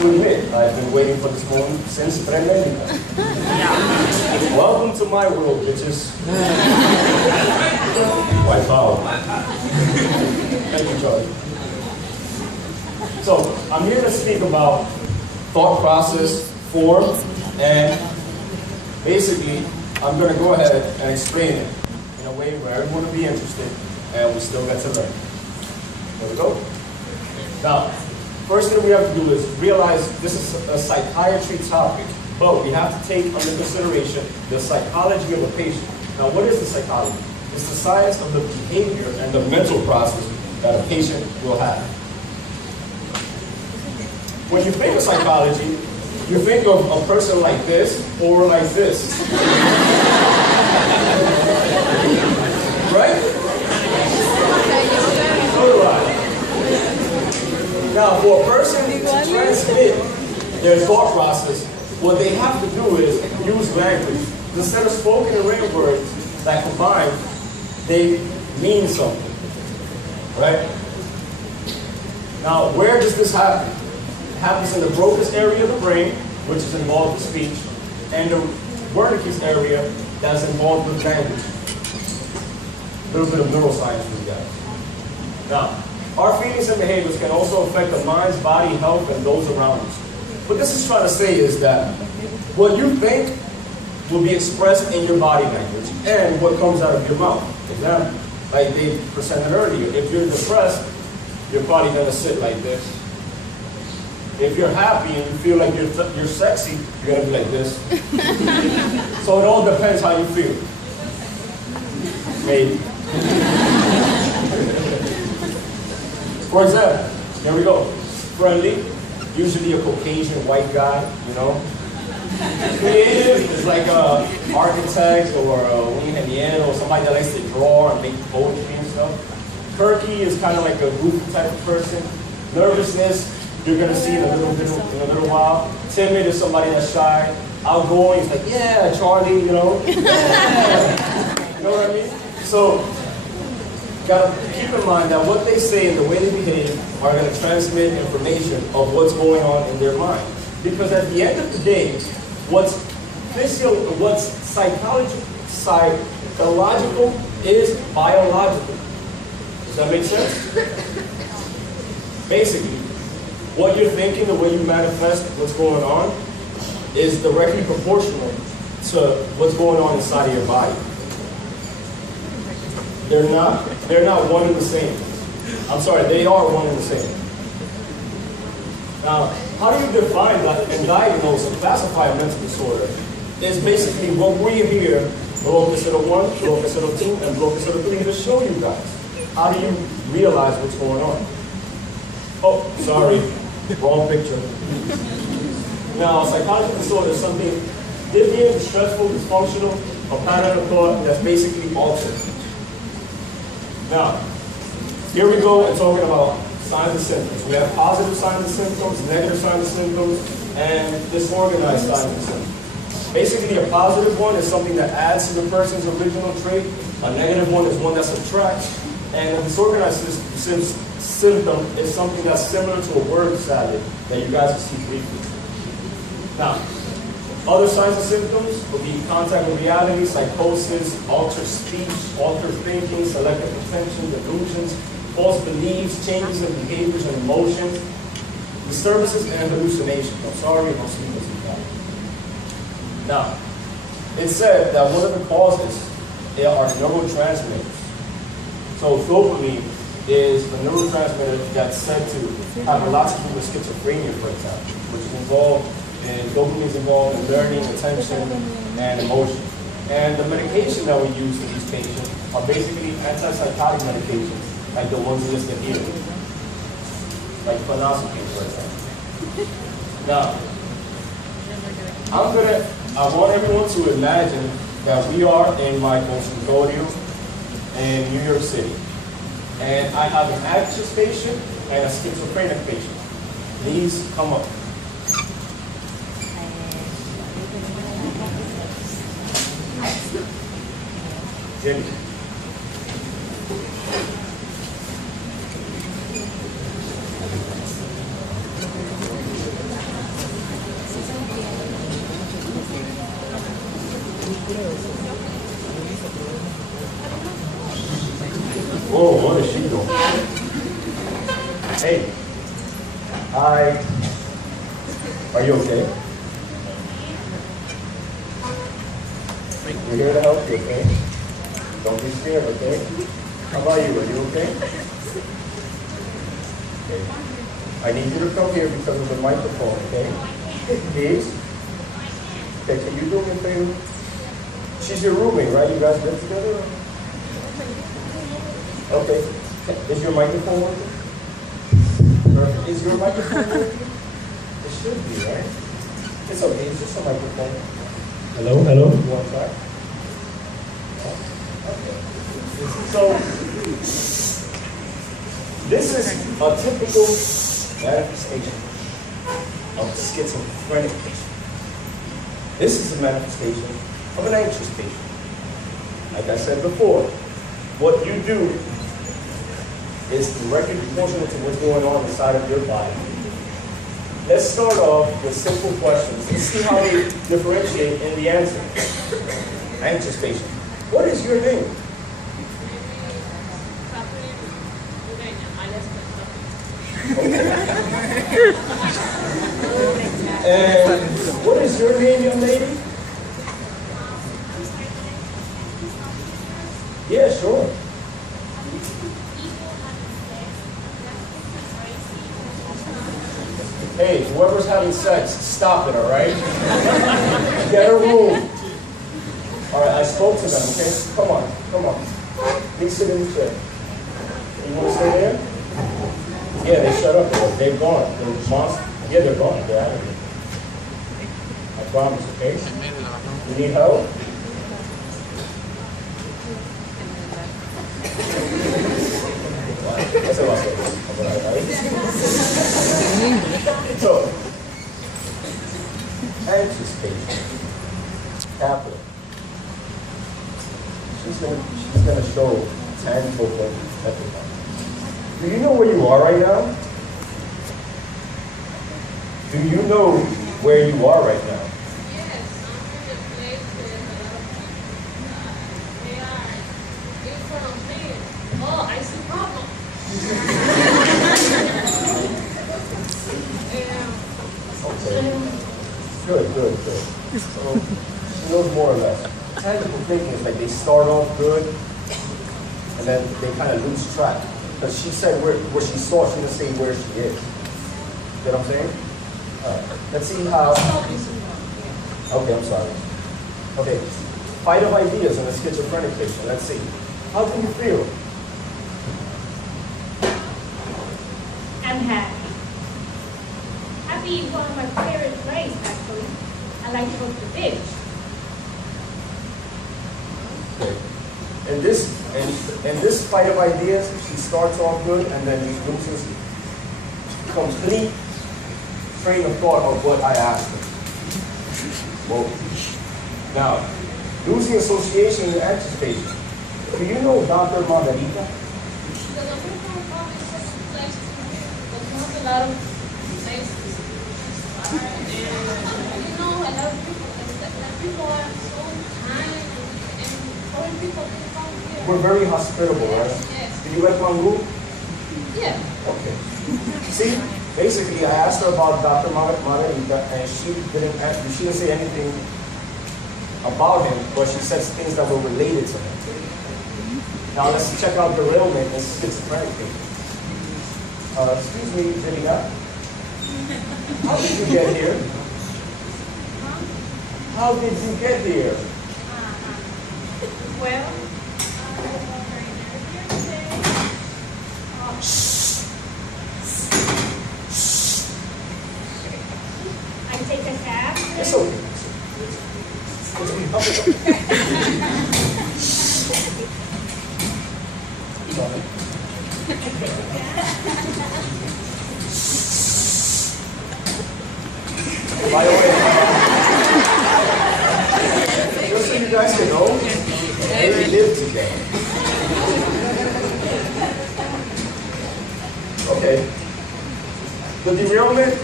to admit, I've been waiting for this moment since Tremenda. Welcome to my world, bitches. White power. Thank you, Charlie. So, I'm here to speak about thought process, form, and basically, I'm going to go ahead and explain it in a way where everyone will be interested and we still get to learn. There we go. Now, first thing we have to do is realize this is a psychiatry topic, but we have to take under consideration the psychology of the patient. Now, what is the psychology? It's the science of the behavior and the mental process that a patient will have. When you think of psychology, you think of a person like this or like this. Right? So do I. Now, for a person to transmit their thought process, what they have to do is use language. Instead of spoken and written words that combine, they mean something. Right? Now, where does this happen? It happens in the Broca's area of the brain, which is involved with speech, and the Wernicke's area that's involved with language. A little bit of neuroscience for you guys. Now, our feelings and behaviors can also affect the mind's body health and those around us. What this is trying to say is that what you think will be expressed in your body language and what comes out of your mouth. Example, like they presented earlier, if you're depressed, you're probably going to sit like this. If you're happy and you feel like you're sexy, you're going to be like this. So it all depends how you feel. Maybe. For example, here we go. Friendly, usually a Caucasian white guy, you know. Creative is like an architect or a ingeniero or somebody that likes to draw and make poetry and stuff. Perky is kind of like a goofy type of person. Nervousness, you're going to see in a little while. Timid is somebody that's shy. Outgoing is like, yeah, Charlie, you know. Yeah. You know what I mean? So, gotta keep in mind that what they say and the way they behave are going to transmit information of what's going on in their mind. Because at the end of the day, what's psychological is biological. Does that make sense? Basically, what you're thinking, the way you manifest what's going on, is directly proportional to what's going on inside of your body. They're not one and the same. I'm sorry, they are one and the same. Now, how do you define and diagnose and classify a mental disorder? It's basically what we hear, Bloco 1, Bloco 2, and Bloco 3 to show you guys. How do you realize what's going on? Oh, sorry, wrong picture. Now, psychological disorder is something deviant, stressful, dysfunctional, a pattern of thought that's basically altered. Now, here we go and talking about signs and symptoms. We have positive signs and symptoms, negative signs and symptoms, and disorganized signs and symptoms. Basically, a positive one is something that adds to the person's original trait. A negative one is one that subtracts. And a disorganized symptom is something that's similar to a word salad that you guys will see briefly. Now, other signs and symptoms will be contact with reality, psychosis, altered speech, altered thinking, selective attention, delusions, false beliefs, changes in behaviors and emotions, disturbances and hallucinations. I'm sorry if I'm speaking too fast. Now, it's said that one of the causes are neurotransmitters. So dopamine is a neurotransmitter that's said to have a lot to do with schizophrenia, for example, which is involved in dopamine is involved in learning, attention, and emotion. And the medication that we use for these patients are basically antipsychotic medications, like the ones listed here, like phenazepam, for example. Now, I want everyone to imagine that we are in my consultorio in New York City. And I have an anxious patient and a schizophrenic patient. Please come up. Jimmy. Hi. Are you okay? We're here to help you, okay? Don't be scared, okay? How about you? Are you okay? Okay. I need you to come here because of the microphone, okay? Please? Okay, can you do me a favor? She's your roommate, right? You guys live together? Okay. Is your microphone working? Perfect. Is your microphone working? It should be, right? It's okay. It's just a microphone. Hello? Hello? You want to try? Okay. So, this is a typical manifestation of schizophrenic patient. This is a manifestation of an anxious patient. Like I said before, what you do is directly proportional to what's going on inside of your body. Let's start off with simple questions and see how they differentiate in the answer. Anxious patient. What is your name? Okay. And what is your name, young lady? Yeah, sure. Hey, whoever's having sex, stop it, all right? Get a room. All right, I spoke to them, okay? Come on, come on. Please sit in the chair. You want to stay there? Yeah, they shut up. They're gone. They're monsters. Yeah, they're gone. They're out of here. I promise, okay? You need help? Ese va a ser. So, anxious patient, capital. She's gonna show tangible things. Do you know where you are right now? Do you know where you are right now? Yes, I'm in a place where they are in front of me. Oh, I see problems. Okay. Good. So, she knows more or less. Tangible thinking is like they start off good, and then they kind of lose track. Because she said where she saw, she didn't say where she is. You know what I'm saying? Let's see how. Okay, I'm sorry. Okay, fight of ideas in a schizophrenic patient. Let's see. How do you feel? I'm happy. Happy is one of my favorite places, actually. I like to go to the beach. Okay. In this fight of ideas, she starts off good and then loses complete train of thought of what I asked her. Whoa. Now, losing association with anxious patient. Do you know Dr. Margarita? The doctor from is such a place to but not a lot of places to start. And you know, a lot of people are so kind and foreign people come here. We're very hospitable, right? Yes. Do you like mango? Yeah. Okay. See, basically, I asked her about Dr. Margarita, and she didn't say anything about him, but she said things that were related to him. Now let's check out derailment in schizophrenic patients. Excuse me, Janina. How did you get here? How did you get here? Well, I take a cab. It's okay. By the way, just so you guys can know, they live together. Okay. The derailment,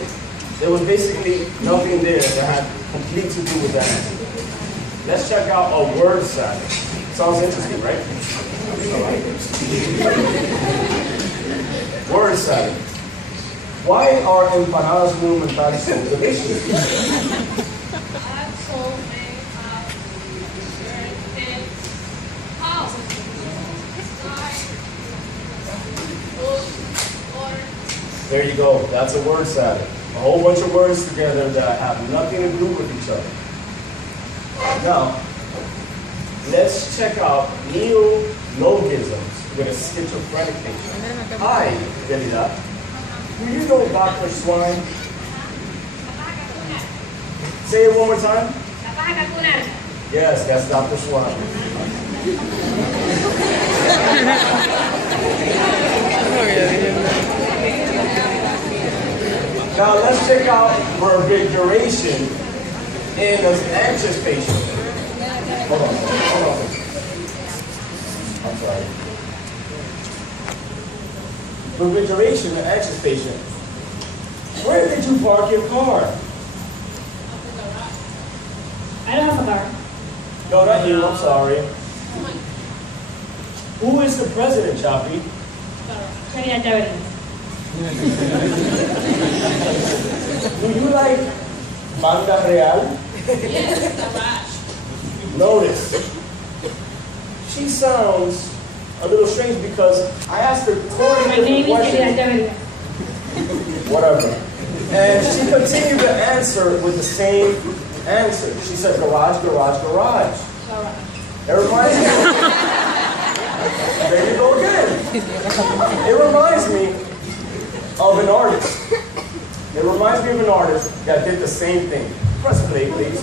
there was basically nothing there that had complete to do with that. Let's check out a word salad. Sounds interesting, right? All right. Word salad. Why are empanadas monumentales so delicious? I'm so made of certain houses. There you go. That's a word salad. A whole bunch of words together that have nothing to do with each other. Now, let's check out neologisms with a schizophrenic patient. Hi, Delida. Do you know Dr. Swine? Say it one more time. Yes, that's Dr. Swine. Now let's check out verbijuration in an anxious patient. Hold on. I'm sorry. Verbijuration in an anxious patient. Where did you park your car? I don't have a car. No, not you, I'm sorry. Who is the president, Chappie? Trinidad Dirty. Do you like Banda Real? Yes, garage. Notice, she sounds a little strange because I asked her My 20 name different is Trinidad questions. Dirty. Whatever. And she continued to answer with the same answer. She said garage, garage, garage. It reminds me. There you go again. It reminds me of an artist. It reminds me of an artist that did the same thing. Press play, please.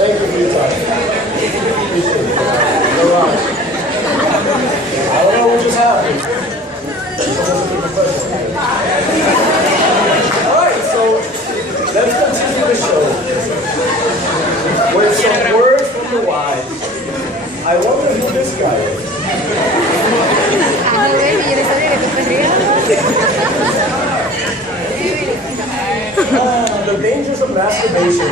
Thank you for your time. Appreciate it. You're right. I don't know what just happened. Alright, so let's continue the show with some words from the wise. I wonder who this guy is. The dangers of masturbation.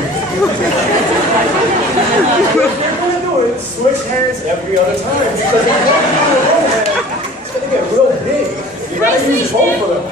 If you're going to do it, switch hands every other time. Because if you don't do it, it's going to get real big. You got to use both of them.